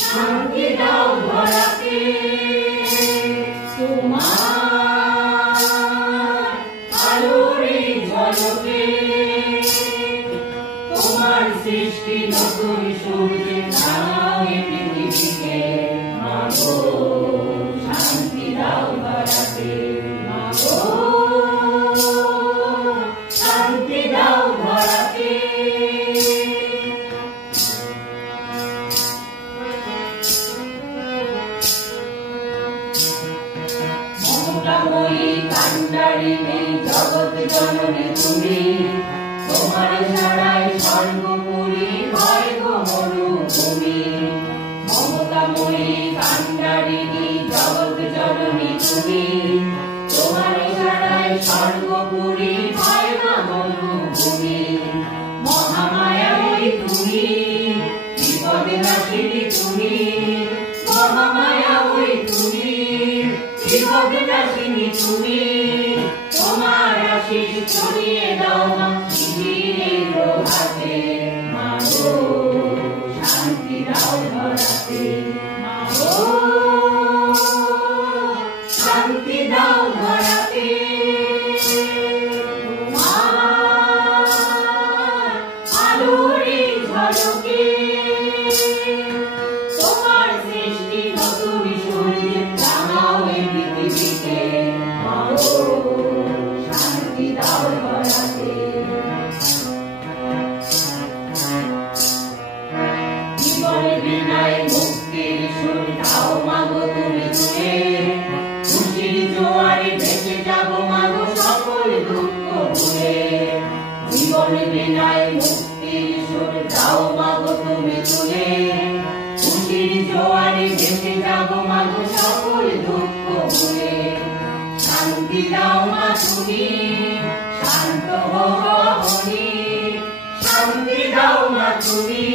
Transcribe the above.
শান্তি দাও ধরাতে, তোমার আলোর এই ঝলকে, তোমার সৃষ্টি নতুন সূর্যে নাও এই পৃথিবীকে। মাগো শান্তি দাও ধরাতে, মাগো শান্তি দাও ধরাতে। মমতাময়ী কান্ডারিণী জগৎ জননী তুমি, তোমার ছাড়াই সর্বপুরী হয় গো মরুভূমি। মমতাময়ী কান্ডারিণী জগৎ জননী তুমি, তোমার ছাড়াই সর্বপুরী হয় না মরুভূমি। মহামায়াময়ী তুমি, বিপদে নাশিনী তুমি, মহামায়াময়ী তুমি, বিপদে নাশিনী তুমি। তোমার আশিস ছড়িয়ে দাও মা শিশিরের প্রভাতে। মাগো শান্তি দাও ধরাতে, মাগো শান্তি দাও ধরাতে। তোমার আলোর এই ঝলকে, তোমার সৃষ্টি নতুন সূর্যে জানাও এই পৃথিবীকে। মাগো শান্তি দাও ধরাতে। জীবনের বিনায় মুক্তির সুর দাও মাগো তুমি তুলে, খুশির জোয়ারে ভেসে যাব মাগো সকল দুঃখ ভুলে। জীবনের বিনায় মুক্তির সুর দাও মাগো তুমি তুলে, খুশির জোয়ারে ভেসে যাব মাগো সকল দুঃখ ভুলে। শান্তি দাও মা তুমি, শান্ত হও আপনি, শান্তি দাও মা তুমি।